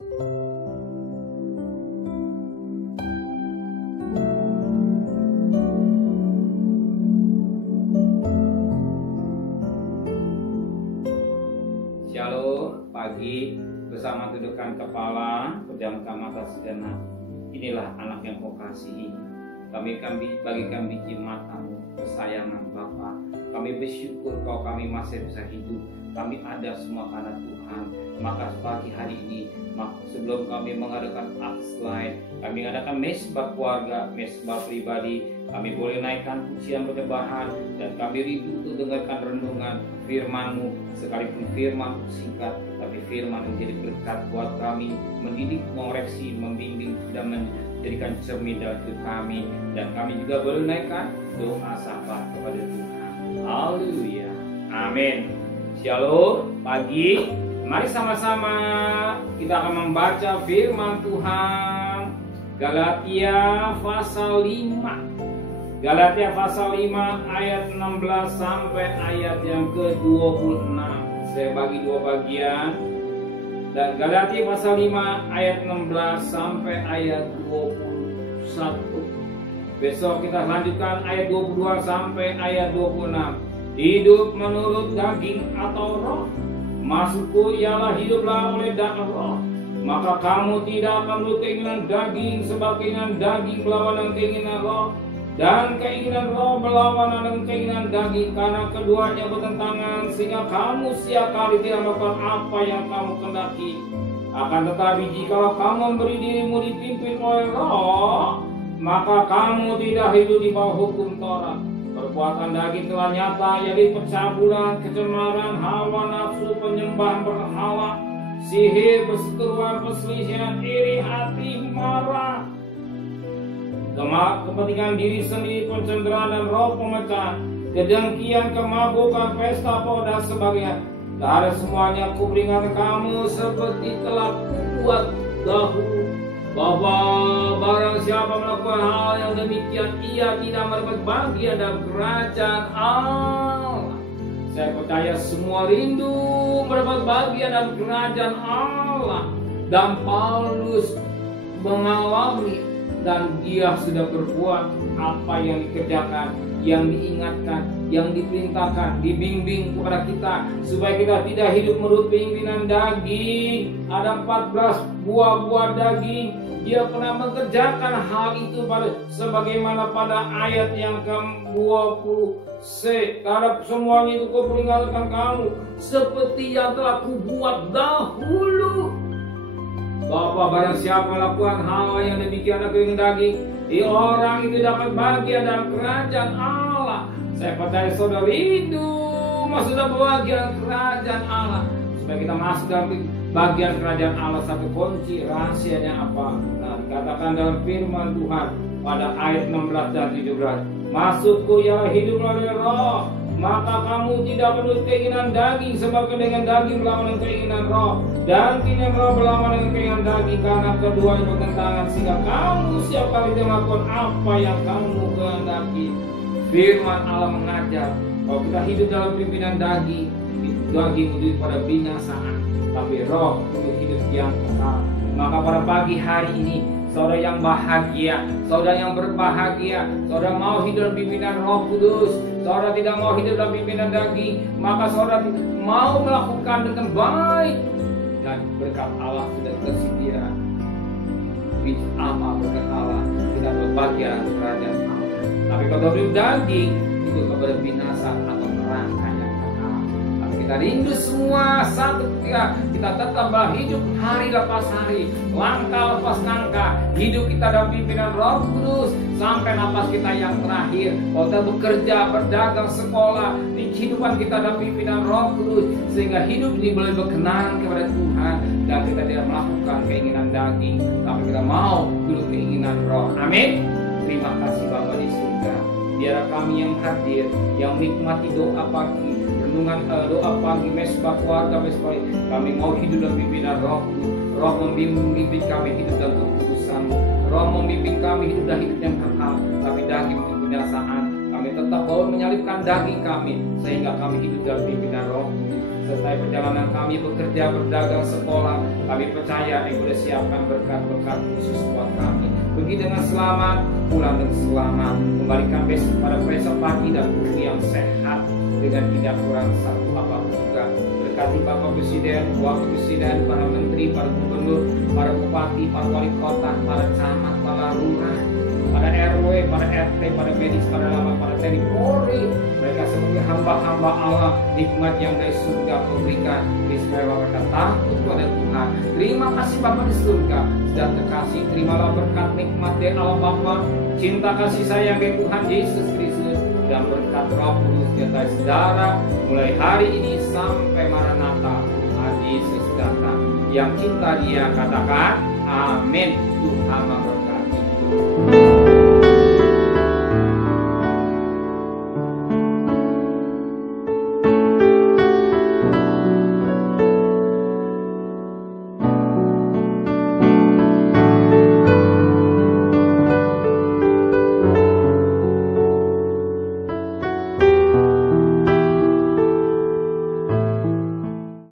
Shalom, pagi bersama tundukkan kepala, pejamkan mata sejenak. Inilah anak yang kau kasihi. Bagikan biji matamu, kesayangan Bapa. Kami bersyukur kami masih bisa hidup. Kami ada semua karena Tuhan. Maka pagi hari ini, sebelum kami mengadakan slide, kami mengadakan mesbah keluarga, mesbah pribadi, kami boleh naikkan pujian penyembahan, dan kami rindu untuk dengarkan renungan firman-Mu. Sekalipun firman singkat, tapi firman menjadi berkat buat kami, mendidik, mengoreksi, membimbing, dan menjadikan cermin dalam hidup kami. Dan kami juga boleh naikkan doa syafaat kepada Tuhan. Haleluya, amin. Shalom, pagi. Mari sama-sama kita akan membaca firman Tuhan. Galatia pasal 5. Galatia pasal 5 ayat 16 sampai ayat yang ke-26. Saya bagi dua bagian. Dan Galatia pasal 5 ayat 16 sampai ayat 21. Besok kita lanjutkan ayat 22 sampai ayat 26. Hidup menurut daging atau roh? Maksudku ialah hiduplah oleh roh. Maka kamu tidak akan menurut keinginan daging, sebab keinginan daging berlawanan dengan keinginan roh, dan keinginan roh berlawanan dengan keinginan daging, karena keduanya bertentangan, sehingga kamu setiap kali tidak melakukan apa yang kamu kehendaki. Akan tetapi jikalau kamu memberi dirimu dipimpin oleh roh, maka kamu tidak hidup di bawah hukum Taurat. Perbuatan daging telah nyata, yaitu pencabulan, kecemaran, hawa nafsu, penyembahan berhala, sihir, perseteruan, perselisihan, iri hati, marah, kepentingan diri sendiri, pencenderaan dan roh pemecah, kedengkian, kemabukan, pesta poda dan sebagainya. Dari semuanya kuperingatkan kamu seperti telah kubuat dahulu, bahwa barang siapa melakukan hal yang demikian, ia tidak mendapat bagian dalam kerajaan Allah. Saya percaya semua rindu mendapat bagian dalam kerajaan Allah. Dan Paulus mengalami, dan dia sudah berbuat apa yang dikerjakan, yang diingatkan, yang diperintahkan, dibimbing kepada kita, supaya kita tidak hidup menurut keinginan daging. Ada 14 buah-buah daging. Dia pernah mengerjakan hal itu sebagaimana pada ayat yang ke-20c. Karena semuanya itu kuperingatkan kamu seperti yang telah kubuat dahulu. Bahwa barang siapa melakukan hal yang demikian dengan daging, orang itu dapat bagian dalam kerajaan Allah. Saya percaya saudara itu masuk dalam bagian kerajaan Allah. Supaya kita masuk dalam bagian kerajaan Allah, satu kunci rahasianya apa? Nah, dikatakan dalam firman Tuhan pada ayat 16 dan 17. Masukku ialah hidup melalui roh, maka kamu tidak menurut keinginan daging, sebab dengan daging berlawanan dengan keinginan roh, dan keinginan roh berlawanan dengan keinginan daging, karena keduanya bertentangan, sehingga kamu setiap kali tidak melakukan apa yang kamu kehendaki. Firman Allah mengajar kalau kita hidup dalam pimpinan daging itu pada binasaan, tapi roh untuk hidup yang kekal. Maka pada pagi hari ini, saudara yang bahagia, saudara yang berbahagia, saudara mau hidup dalam pimpinan Roh Kudus, saudara tidak mau hidup dalam pimpinan daging, maka saudara mau melakukan dengan baik, dan berkat Allah sudah tersedia. Amal berkat Allah tidak berbahagia kerajaan Allah. Tapi kalau hidup daging itu kepada binasa atau neraka yang kekal. Tapi kita rindu semua satu ketika kita tetap hidup hari lepas hari, langkah lepas langkah, hidup kita dalam pimpinan Roh Kudus sampai napas kita yang terakhir. Kalau kita bekerja, berdagang, sekolah, di kehidupan kita dalam pimpinan Roh Kudus, sehingga hidup ini boleh berkenan kepada Tuhan, dan kita tidak melakukan keinginan daging, tapi kita mau dulu keinginan Roh. Amin. Terima kasih Bapa di surga. Biar kami yang hadir, yang menikmati doa pagi, renungan doa pagi, mesbah keluarga, mesbah, kami mau hidup dalam pimpinan Roh. Roh membimbing kami hidup dalam keputusan. Roh membimbing kami hidup dalam hidup yang kekal, tapi daging kebinasaan. Kami tetap bahwa menyalipkan daging kami, sehingga kami hidup dalam pimpinan Roh. Serta perjalanan kami bekerja, berdagang, sekolah, kami percaya Engkau sudah siapkan berkat-berkat khusus buat kami. Pergi dengan selamat, pulang dengan selamat, kembalikan besok pada besok pagi dan tubuh yang sehat dengan tidak kurang satu apapun juga. Berkati Bapak Presiden, Wakil Presiden, para Menteri, para Gubernur, para Bupati, para Wali Kota, para Camat, para Lurah, para RW, para RT, para medis, para lama, para TNI Polri. Mereka sebagai hamba-hamba Allah, nikmat yang dari surga Kau berikan. Supaya mereka takut pada Tuhan. Terima kasih Bapa di surga, sudah terkasih. Terimalah berkat nikmat dari Allah Bapa, cinta kasih sayang dari Tuhan Yesus Kristus, dan berkat Roh Kudus serta saudara mulai hari ini sampai Maranatha Tuhan Yesus datang. Yang cinta Dia katakan amin. Tuhan memberkati.